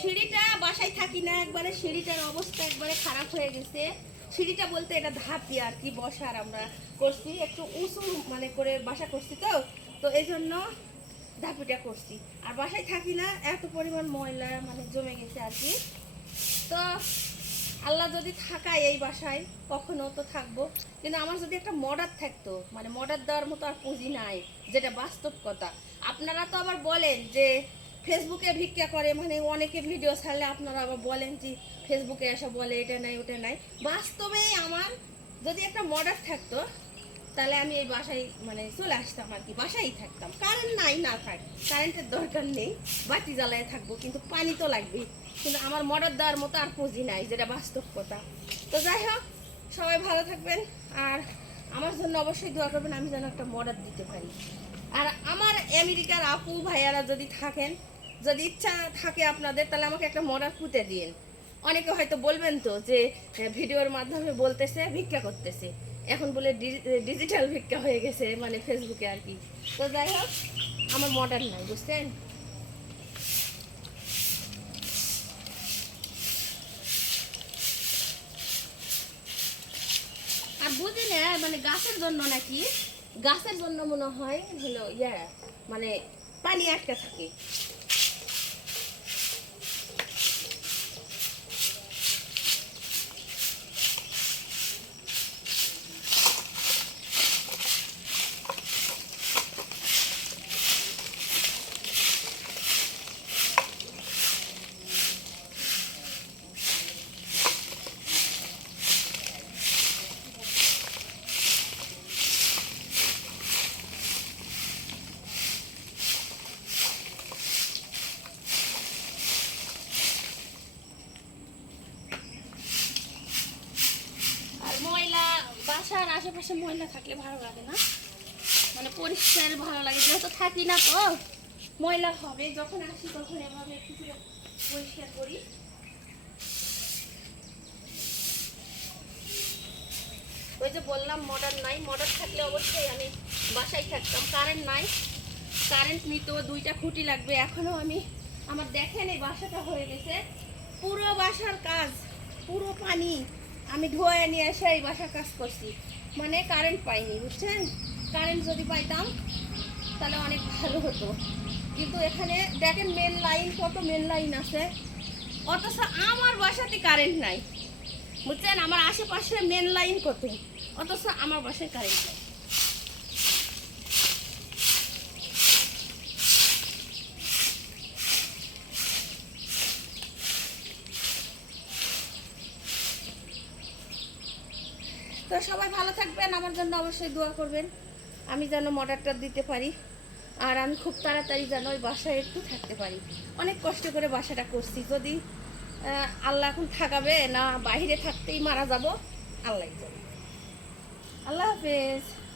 সিঁড়িটা বাসায় থাকি না, একবারে সিঁড়িটার অবস্থা একবারে খারাপ হয়ে গেছে। সিঁড়িটা বলতে এটা ধাপ দিয়ে আর কি বসার আমরা করছি, একটু উঁচু মানে করে বাসা করছি, তো তো এই জন্য ধাপিটা করছি। আর বাসায় থাকি না, এত পরিমাণ ময়লা মানে জমে গেছে আর কি। তো আল্লাহ যদি থাকায় এই বাসায় কখনো তো থাকবো, কিন্তু আমার যদি একটা মডার থাকতো, মানে মডার দেওয়ার মতো আর পুঁজি নাই, যেটা বাস্তব কথা। আপনারা তো আবার বলেন যে ফেসবুকে ভিক্ষা করে, মানে অনেকে ভিডিও ছাড়লে আপনারা আবার বলেন যে ফেসবুকে এসে বলে এটা নাই ওটা নাই। বাস্তবে আমার যদি একটা মডার থাকতো, তাহলে আমি এই বাসায় মানে চলে আসতাম আর কি, বাসায় থাকতাম। কারেন্ট নাই, না থাক, কারেন্টের দরকার নেই, বাতি জ্বালায় থাকবো, কিন্তু পানি তো লাগবে। কিন্তু আমার মডার দেওয়ার মতো আর পুঁজি নাই, যেটা বাস্তব কথা। তো যাই হোক, সবাই ভালো থাকবেন, আর আমার জন্য অবশ্যই দোয়া করবেন, আমি যেন একটা মডার দিতে পারি। আর আমার আমেরিকার আপু ভাইয়ারা যদি থাকেন, যদি ইচ্ছা থাকে আপনাদের, তাহলে আমাকে একটা মডার পুঁতে দিন। অনেকে হয়তো বলবেন তো যে ভিডিওর মাধ্যমে বলতেছে ভিক্ষা করতেছে, এখন বলে ডিজিটাল ভিক্ষা হয়ে গেছে, মানে ফেসবুকে আর কি। তো যাই হোক, আমার মডার্ন নাই, বুঝছেন। আর বুঝি না, মানে গাছের জন্য নাকি, গাছের জন্য মনে হয় হলো মানে পানি আটকা থাকে। আর ময়লা, বাসার আশেপাশে ময়লা থাকলে ভালো লাগে না, মানে পরিষ্কার ভালো লাগে, যেহেতু থাকি না তো ময়লা হবে। যখন আসি তখন এভাবে একটু করে পরিষ্কার করি। ওই যে বললাম মডার্ন নাই, মডার্ন থাকলে অবশ্যই আমি বাসায় থাকতাম। কারেন্ট নাই, কারেন্ট নিতেও 2টা খুঁটি লাগবে। এখনো আমি আমার দেখেন এই বাসাটা হয়ে গেছে, পুরো বাসার কাজ, পুরো পানি আমি ধোয়া নিয়ে এসে এই বাসার কাজ করছি, মানে কারেন্ট পাইনি, বুঝছেন। কারেন্ট যদি পাইতাম তাহলে অনেক ভালো হতো, কিন্তু এখানে দেখেন মেন লাইন, কত মেন লাইন আছে, অথচ আমার বাসাতে কারেন্ট নাই, বুঝছেন। আমার আশেপাশে মেন লাইন কত, অথচ আমার বাসায় কারেন্ট নাই। তো সবাই ভালো থাকবেন, আমার জন্য অবশ্যই দোয়া করবেন, আমি যেন মডারটা দিতে পারি, আর আমি খুব তাড়াতাড়ি যেন ওই বাসায় একটু থাকতে পারি। অনেক কষ্ট করে বাসাটা করছি, যদি আল্লাহ এখন থাকাবে না বাইরে থাকতেই মারা যাব, আল্লাহ জানে। আল্লাহ হাফেজ।